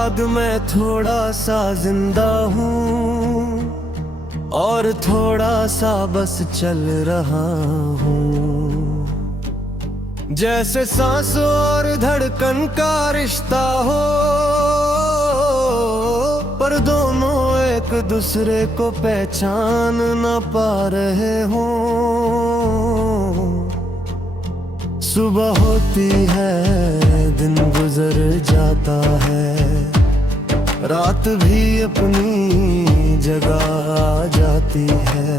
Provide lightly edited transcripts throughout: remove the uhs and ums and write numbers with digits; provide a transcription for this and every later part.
बाद मैं थोड़ा सा जिंदा हूँ और थोड़ा सा बस चल रहा हूँ। जैसे सांस और धड़कन का रिश्ता हो, पर दोनों एक दूसरे को पहचान न पा रहे हो। सुबह होती है, दिन गुजर जाता है, रात भी अपनी जगह आ जाती है।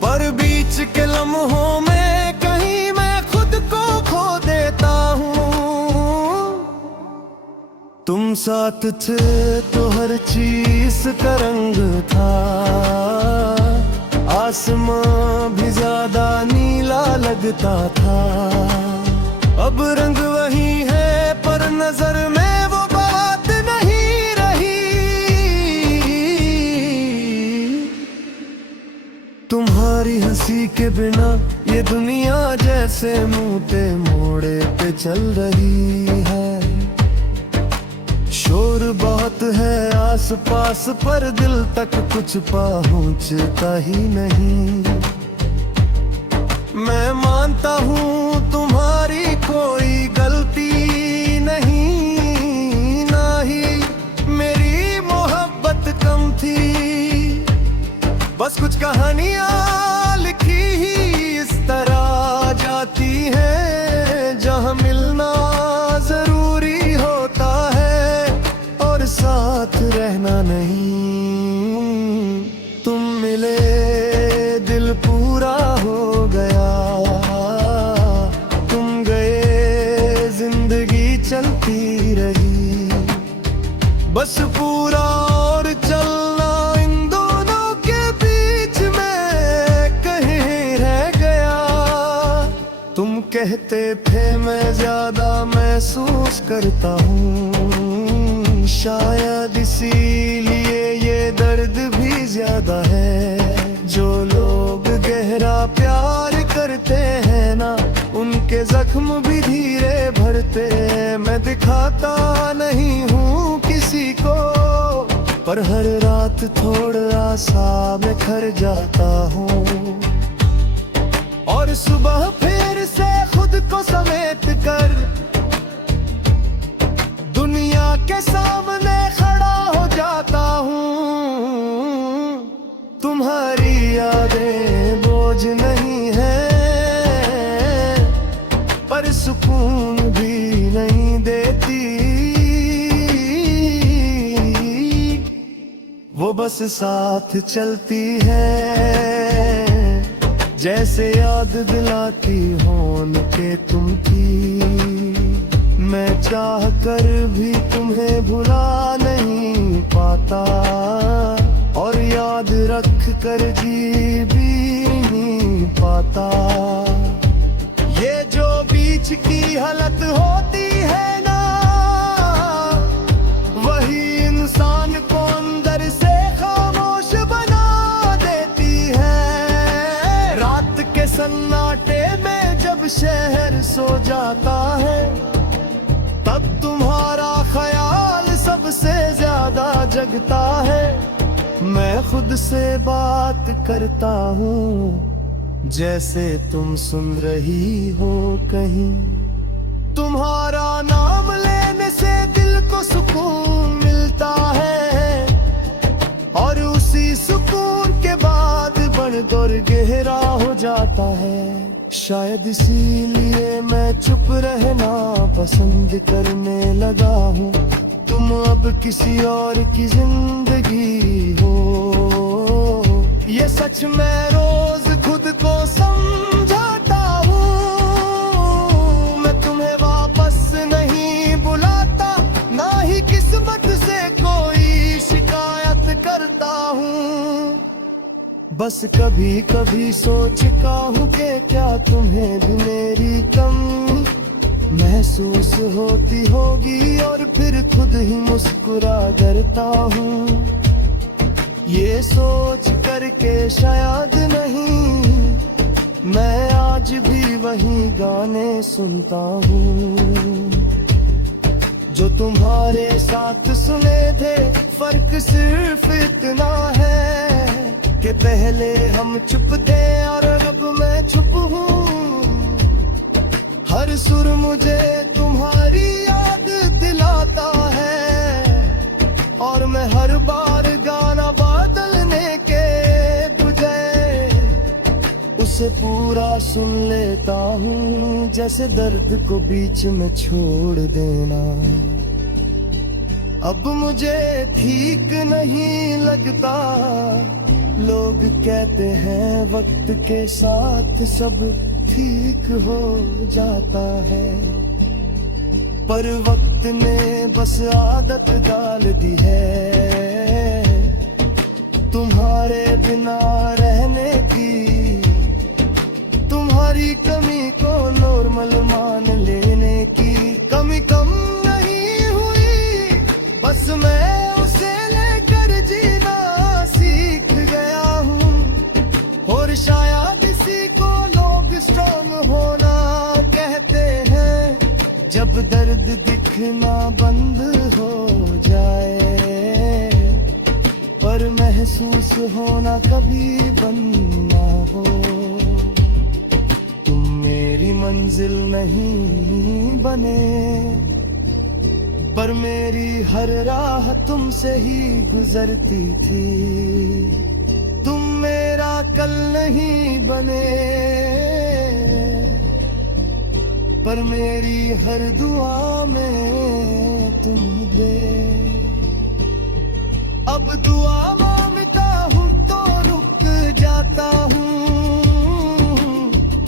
पर बीच के लम्हों में कहीं मैं खुद को खो देता हूँ। तुम साथ थे तो हर चीज का रंग था, आसमां भी ज्यादा नीला लगता था। अब रंग वही है पर नजर में वो बात नहीं रही। तुम्हारी हंसी के बिना ये दुनिया जैसे मुंहते मोड़े पे चल रही है। शोर बहुत है आसपास पर दिल तक कुछ पहुंचता ही नहीं। मैं मानता हूँ तुम्हारी कोई गलती नहीं, ना ही मेरी मोहब्बत कम थी। बस कुछ कहानियाँ लिखी ही इस तरह जाती हैं, जहाँ मिलना जरूरी होता है और साथ रहना नहीं। तुम मिले दिल पूरा हो गया, तुम गए जिंदगी चलती रही। बस पूरा और चलना इन दोनों के बीच में कहीं रह गया। तुम कहते थे मैं ज्यादा महसूस करता हूँ, शायद इसीलिए ये दर्द भी ज्यादा है। जो लोग गहरा प्यार करते हैं ना, उनके जख्म भी धीरे भरते हैं। मैं दिखाता नहीं हूँ किसी को, पर हर रात थोड़ा सा मैं खर जाता हूँ। और सुबह फिर से खुद को समेट कर दुनिया के सामने खड़ा हो जाता हूँ। तुम्हारी यादें बोझ नहीं है, पर सुकून भी नहीं देती। वो बस साथ चलती है, जैसे याद दिलाती हो उनके तुम थी। मैं चाह कर भी तुम्हें भुला नहीं पाता, और याद रख कर जी भी नहीं पाता। ये जो बीच की हालत होती है ना, वही इंसान को अंदर से खामोश बना देती है। रात के सन्नाटे में जब शहर सो जाता है, तब तुम्हारा ख्याल सबसे ज्यादा जगता है। मैं खुद से बात करता हूँ, जैसे तुम सुन रही हो कहीं। तुम्हारा नाम लेने से दिल को सुकून मिलता है, और उसी सुकून के बाद बढ़कर गहरा हो जाता है। शायद इसीलिए मैं चुप रहना पसंद करने लगा हूँ। तुम अब किसी और की जिंदगी हो, ये सच मैं रोज खुद को समझाता हूँ। मैं तुम्हें वापस नहीं बुलाता, ना ही किस्मत से कोई शिकायत करता हूँ। बस कभी कभी सोचता हूँ कि क्या तुम्हें भी मेरी कमी महसूस होती होगी, और फिर खुद ही मुस्कुरा करता हूँ। ये सोच करके शायद नहीं, मैं आज भी वही गाने सुनता हूँ। जो तुम्हारे साथ सुने थे, फर्क सिर्फ इतना है कि पहले हम चुप थे और अब मैं चुप हूँ। हर सुर मुझे तुम्हारी याद दिलाता है और मैं हर बार गाना बदलने के बजाय उसे पूरा सुन लेता हूँ, जैसे दर्द को बीच में छोड़ देना। अब मुझे ठीक नहीं लगता, लोग कहते हैं वक्त के साथ सब ठीक हो जाता है, पर वक्त ने बस आदत डाल दी है तुम्हारे बिना रहने की, तुम्हारी कमी को नॉर्मल मान लेने की। कमी कम नहीं हुई, बस मैं उसे लेकर जीना सीख गया हूँ। और शायद इसी को लोग स्ट्रॉन्ग होना कहते हैं, जब दर्द दिखना बंद हो जाए, पर महसूस होना कभी बंद ना हो। तुम मेरी मंजिल नहीं बने, पर मेरी हर राह तुमसे ही गुजरती थी। तुम मेरा कल नहीं बने, पर मेरी हर दुआ में तुम दे। अब दुआ मांगता हूँ तो रुक जाता हूँ,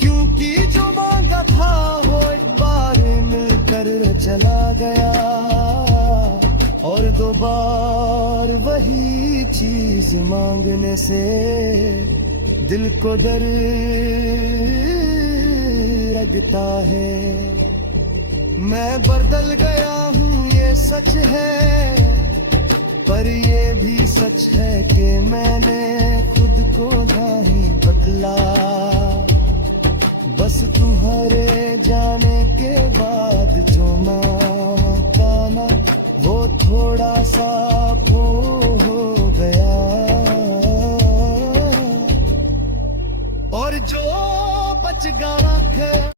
क्योंकि जो मांगा था वो एक बार मिलकर चला गया, और दो बार वही चीज मांगने से दिल को डर लगता है। मैं बदल गया हूँ ये सच है, पर ये भी सच है कि मैंने खुद को नहीं बदला। बस तुम्हारे जाने के बाद जो माना वो थोड़ा सा हो गया, और जो बच गया है